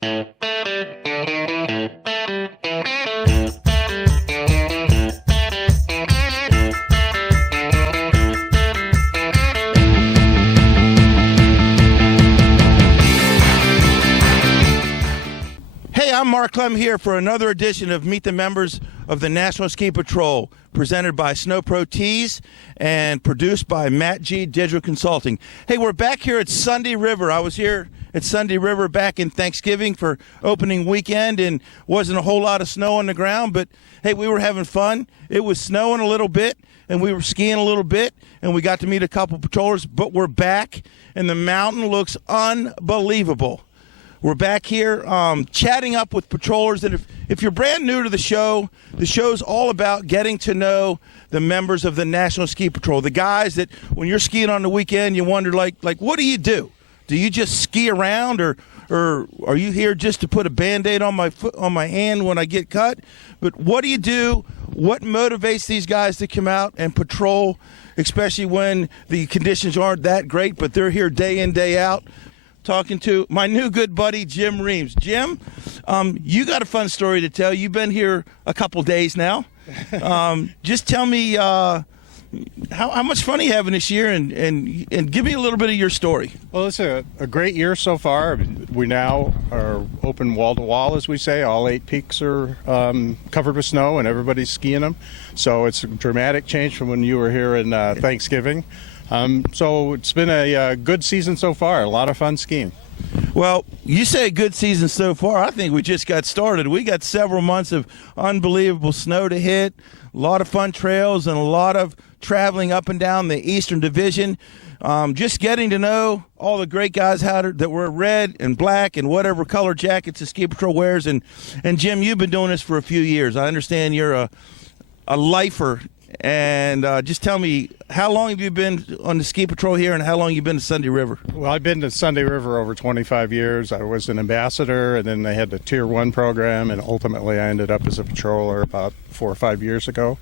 Hey, I'm Mark Clem here for another edition of Meet the Members of the National Ski Patrol, presented by Snow Pro Tees and produced by Matt G. Digital Consulting. Hey, we're back here at Sunday River. I was here at Sunday River back in Thanksgiving for opening weekend, and wasn't a whole lot of snow on the ground, but hey, we were having fun. It was snowing a little bit, and we were skiing a little bit, and we got to meet a couple patrollers, but we're back, and the mountain looks unbelievable. We're back here chatting up with patrollers, and if you're brand new to the show's all about getting to know the members of the National Ski Patrol, the guys that when you're skiing on the weekend, you wonder, like what do you do? Do you just ski around, or are you here just to put a Band-Aid on my hand when I get cut? But what do you do? What motivates these guys to come out and patrol, especially when the conditions aren't that great, but they're here day in, day out? Talking to my new good buddy, Jim Reams. Jim, you got a fun story to tell. You've been here a couple days now. Just tell me how much fun are you having this year, and give me a little bit of your story. Well, it's a great year so far. We now are open wall-to-wall, as we say. All 8 peaks are covered with snow, and everybody's skiing them. So it's a dramatic change from when you were here in Thanksgiving. So it's been a good season so far, a lot of fun skiing. Well, you say good season so far. I think we just got started. We got several months of unbelievable snow to hit, a lot of fun trails, and a lot of traveling up and down the Eastern Division. Just getting to know all the great guys that wear red and black and whatever color jackets the Ski Patrol wears. And Jim, you've been doing this for a few years. I understand you're a lifer. And just tell me, how long have you been on the Ski Patrol here, and how long have you been to Sunday River? Well, I've been to Sunday River over 25 years. I was an ambassador, and then they had the Tier 1 program, and ultimately I ended up as a patroller about 4 or 5 years ago.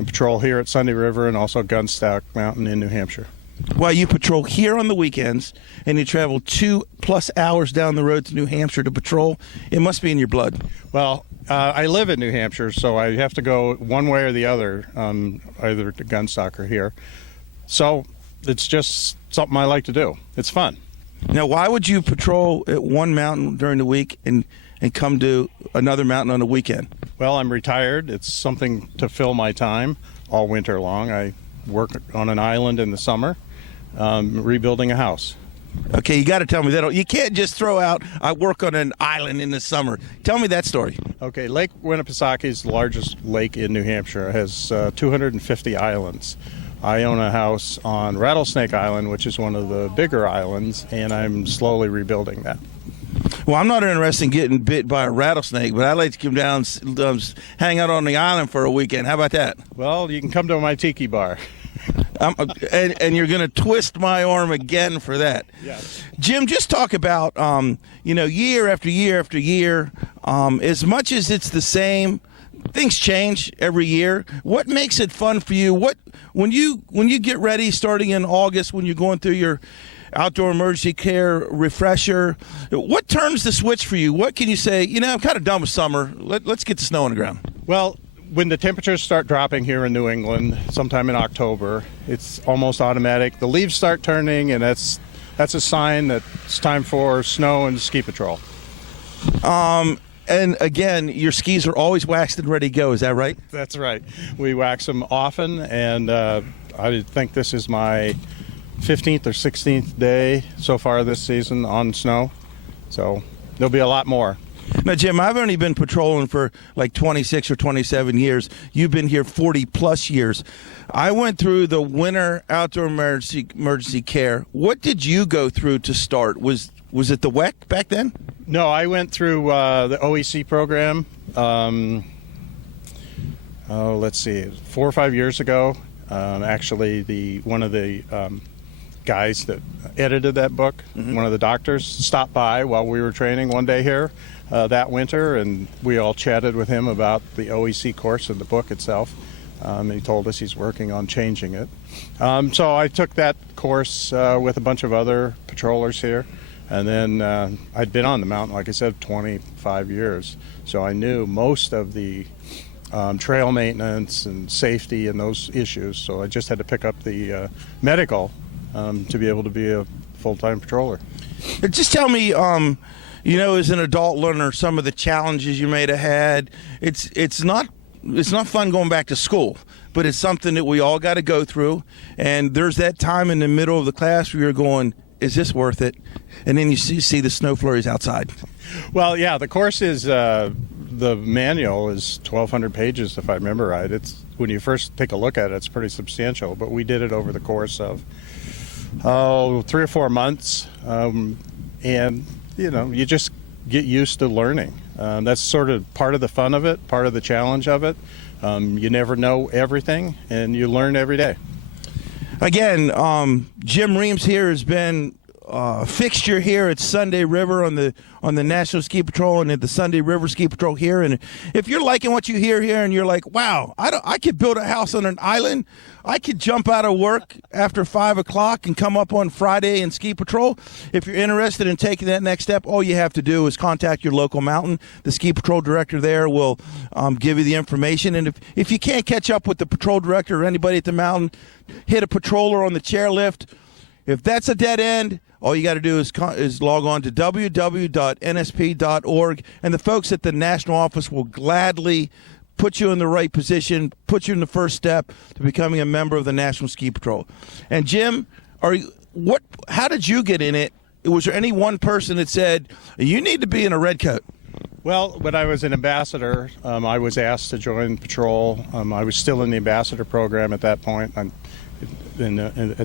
I patrol here at Sunday River and also Gunstock Mountain in New Hampshire. Well, you patrol here on the weekends, and you travel 2+ hours down the road to New Hampshire to patrol. It must be in your blood. Well, I live in New Hampshire, so I have to go one way or the other, either to Gunstock or here. So it's just something I like to do. It's fun. Now, why would you patrol at one mountain during the week and come to another mountain on the weekend? Well, I'm retired. It's something to fill my time all winter long. I work on an island in the summer, rebuilding a house. Okay, you got to tell me that. You can't just throw out, I work on an island in the summer. Tell me that story. Okay, Lake Winnipesaukee is the largest lake in New Hampshire. It has 250 islands. I own a house on Rattlesnake Island, which is one of the bigger islands, and I'm slowly rebuilding that. Well, I'm not interested in getting bit by a rattlesnake, but I'd like to come down and hang out on the island for a weekend. How about that? Well, you can come to my tiki bar. And you're going to twist my arm again for that. Yes. Jim, just talk about, year after year after year, as much as it's the same, things change every year. What makes it fun for you? When you get ready starting in August, when you're going through your outdoor emergency care refresher, what turns the switch for you? What can you say, I'm kind of done with summer. Let's get the snow on the ground. Well, when the temperatures start dropping here in New England, sometime in October, it's almost automatic. The leaves start turning, and that's a sign that it's time for snow and ski patrol. And again, your skis are always waxed and ready to go. Is that right? That's right. We wax them often, and I think this is my 15th or 16th day so far this season on snow. So there'll be a lot more. Now, Jim, I've only been patrolling for like 26 or 27 years. You've been here 40+ years. I went through the winter outdoor emergency care. What did you go through to start? Was it the WEC back then? No, I went through the OEC program, let's see, 4 or 5 years ago. Actually, one of the guys that edited that book, one of the doctors, stopped by while we were training one day here that winter, and we all chatted with him about the OEC course and the book itself. He told us he's working on changing it. So I took that course with a bunch of other patrollers here. And then I'd been on the mountain, like I said, 25 years. So I knew most of the trail maintenance and safety and those issues. So I just had to pick up the medical to be able to be a full-time patroller. Just tell me, as an adult learner, some of the challenges you may have had. It's not fun going back to school, but it's something that we all got to go through. And there's that time in the middle of the class where you're going, is this worth it? And then you see the snow flurries outside. Well, yeah, the course is, the manual is 1,200 pages, if I remember right. It's, when you first take a look at it, it's pretty substantial, but we did it over the course of, 3 or 4 months. And, you just get used to learning. That's sort of part of the fun of it, part of the challenge of it. You never know everything, and you learn every day. Again, Jim Reams here has been a fixture here at Sunday River on the National Ski Patrol and at the Sunday River Ski Patrol here. And if you're liking what you hear here and you're like, wow, I could build a house on an island. I could jump out of work after 5 o'clock and come up on Friday and ski patrol. If you're interested in taking that next step, all you have to do is contact your local mountain. The ski patrol director there will give you the information. And if you can't catch up with the patrol director or anybody at the mountain, hit a patroller on the chairlift. If that's a dead end, all you got to do is log on to www.nsp.org, and the folks at the national office will gladly put you in the right position, put you in the first step to becoming a member of the National Ski Patrol. And Jim, how did you get in it? Was there any one person that said, you need to be in a red coat? Well, when I was an ambassador, I was asked to join patrol. I was still in the ambassador program at that point. At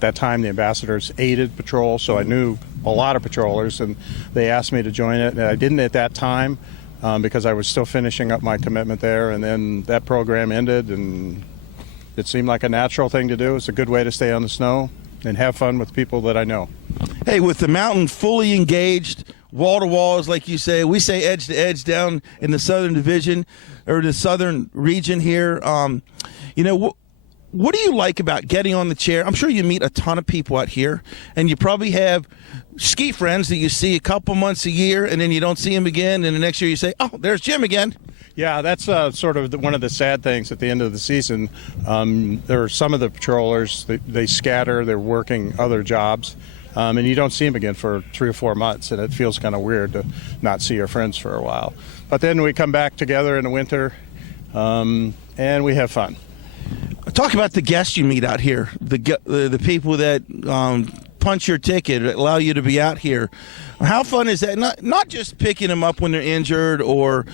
that time, the ambassadors aided patrol, so I knew a lot of patrollers, and they asked me to join it. And I didn't at that time because I was still finishing up my commitment there, and then that program ended, and it seemed like a natural thing to do. It's a good way to stay on the snow and have fun with people that I know. Hey, with the mountain fully engaged, wall to wall, is like you say, we say edge to edge down in the Southern Division or the Southern region here. What do you like about getting on the chair? I'm sure you meet a ton of people out here, and you probably have ski friends that you see a couple months a year, and then you don't see them again, and the next year you say, oh, there's Jim again. Yeah, that's sort of one of the sad things at the end of the season. There are some of the patrollers, they scatter, they're working other jobs, and you don't see them again for 3 or 4 months, and it feels kind of weird to not see your friends for a while. But then we come back together in the winter, and we have fun. Talk about the guests you meet out here, the people that punch your ticket, allow you to be out here. How fun is that? Not just picking them up when they're injured or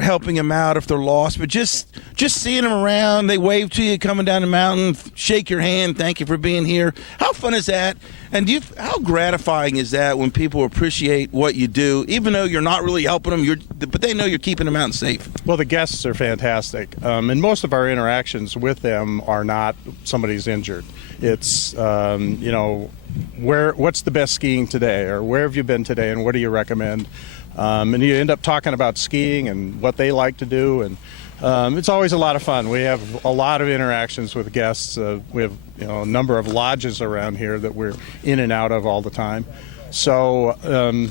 helping them out if they're lost, but just seeing them around. They wave to you coming down the mountain, shake your hand, thank you for being here. How fun is that? And how gratifying is that when people appreciate what you do, even though you're not really helping them, but they know you're keeping them out safe? Well, the guests are fantastic, and most of our interactions with them are not somebody's injured. It's what's the best skiing today, or where have you been today, and what do you recommend? And you end up talking about skiing and what they like to do, and it's always a lot of fun. We have a lot of interactions with guests. We have a number of lodges around here that we're in and out of all the time. So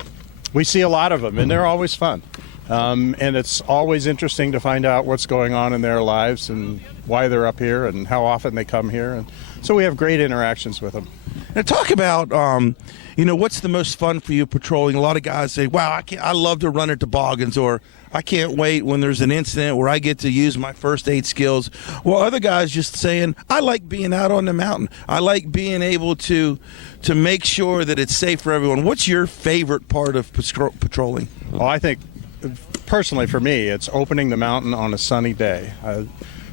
we see a lot of them, and they're always fun. And it's always interesting to find out what's going on in their lives and why they're up here and how often they come here. And so we have great interactions with them. Now talk about, what's the most fun for you patrolling? A lot of guys say, wow, I love to run at toboggans, or I can't wait when there's an incident where I get to use my first aid skills. Well, other guys just saying, I like being out on the mountain. I like being able to make sure that it's safe for everyone. What's your favorite part of patrolling? Well, I think, personally for me, it's opening the mountain on a sunny day.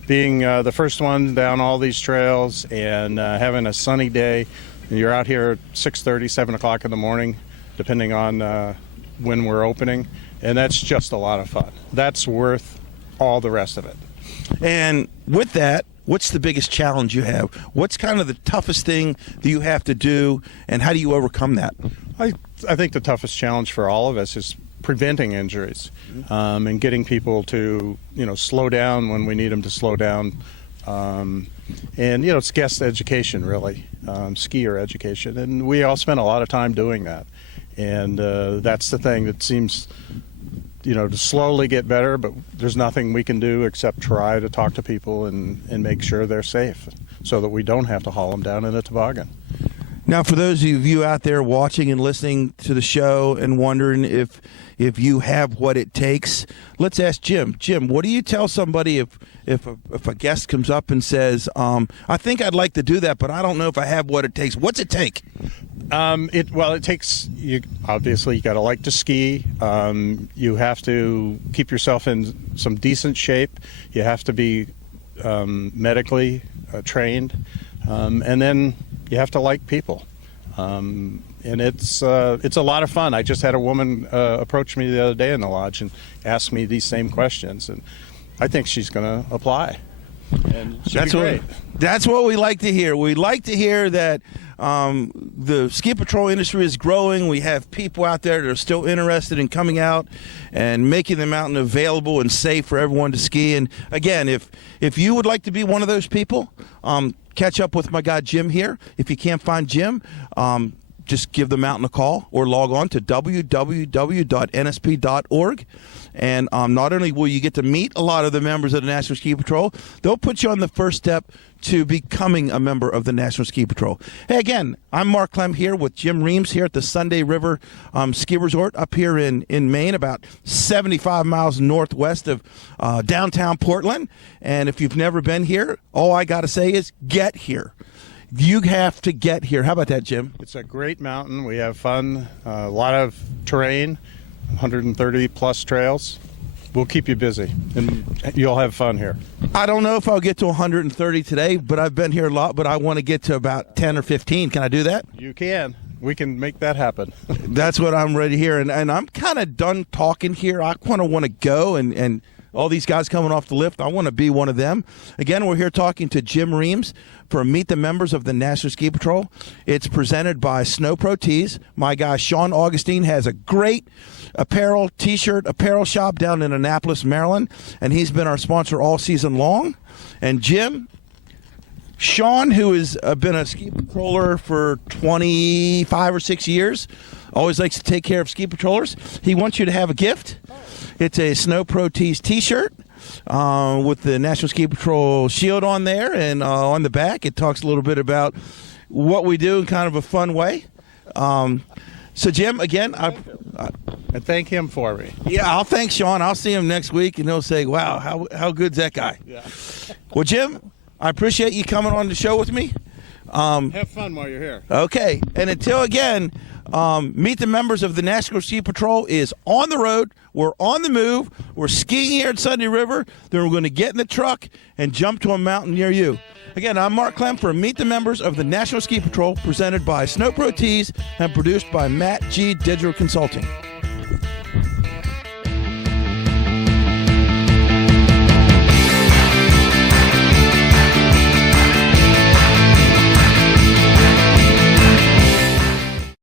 Being the first one down all these trails and having a sunny day. You're out here at 6:30, 7 o'clock in the morning, depending on when we're opening, and that's just a lot of fun. That's worth all the rest of it. And with that, what's the biggest challenge you have? What's kind of the toughest thing that you have to do, and how do you overcome that? I think the toughest challenge for all of us is preventing injuries, and getting people to slow down when we need them to slow down, and it's guest education, really, skier education, and we all spend a lot of time doing that. And that's the thing that seems, to slowly get better, but there's nothing we can do except try to talk to people and make sure they're safe so that we don't have to haul them down in a toboggan. Now, for those of you out there watching and listening to the show and wondering if you have what it takes, let's ask Jim. Jim, what do you tell somebody if a guest comes up and says, I think I'd like to do that, but I don't know if I have what it takes? What's it take? It takes, obviously you got to like to ski. You have to keep yourself in some decent shape. You have to be medically trained. And then you have to like people. And it's a lot of fun. I just had a woman approach me the other day in the lodge and ask me these same questions, and I think she's going to apply. And that's great. That's what we like to hear. We like to hear that the ski patrol industry is growing. We have people out there that are still interested in coming out and making the mountain available and safe for everyone to ski. And again, if you would like to be one of those people, catch up with my guy Jim here. If you can't find Jim, just give the mountain a call or log on to www.nsp.org. And not only will you get to meet a lot of the members of the National Ski Patrol, they'll put you on the first step to becoming a member of the National Ski Patrol. Hey, again, I'm Mark Clem here with Jim Reams here at the Sunday River Ski Resort up here in Maine, about 75 miles northwest of downtown Portland. And if you've never been here, all I got to say is get here. You have to get here. How about that, Jim? It's a great mountain. We have fun, a lot of terrain, 130 plus trails. We'll keep you busy, and you'll have fun here. I don't know if I'll get to 130 today, but I've been here a lot, but I want to get to about 10 or 15. Can I do that? You can. We can make that happen. That's what I'm ready to hear, and I'm kind of done talking here. I want to go, and all these guys coming off the lift, I want to be one of them. Again, we're here talking to Jim Reams for Meet the Members of the National Ski Patrol. It's presented by Snow Pro Tees. My guy Sean Augustine has a great apparel, t-shirt, apparel shop down in Annapolis, Maryland, and he's been our sponsor all season long. And Jim, Sean, who has been a ski patroller for 25 or 6 years, always likes to take care of ski patrollers. He wants you to have a gift. It's a Snow Pro Tees t-shirt with the National Ski Patrol shield on there, and on the back it talks a little bit about what we do in kind of a fun way. So, Jim, again, and thank him for me. Yeah, I'll thank Sean. I'll see him next week, and he'll say, wow, how good's that guy? Yeah. Well, Jim, I appreciate you coming on the show with me. Have fun while you're here. Okay, and until again, Meet the Members of the National Ski Patrol is on the road. We're on the move. We're skiing here at Sunday River. Then we're going to get in the truck and jump to a mountain near you. Again, I'm Mark Clem for Meet the Members of the National Ski Patrol, presented by Snow Pro Tees and produced by Matt G. Digital Consulting.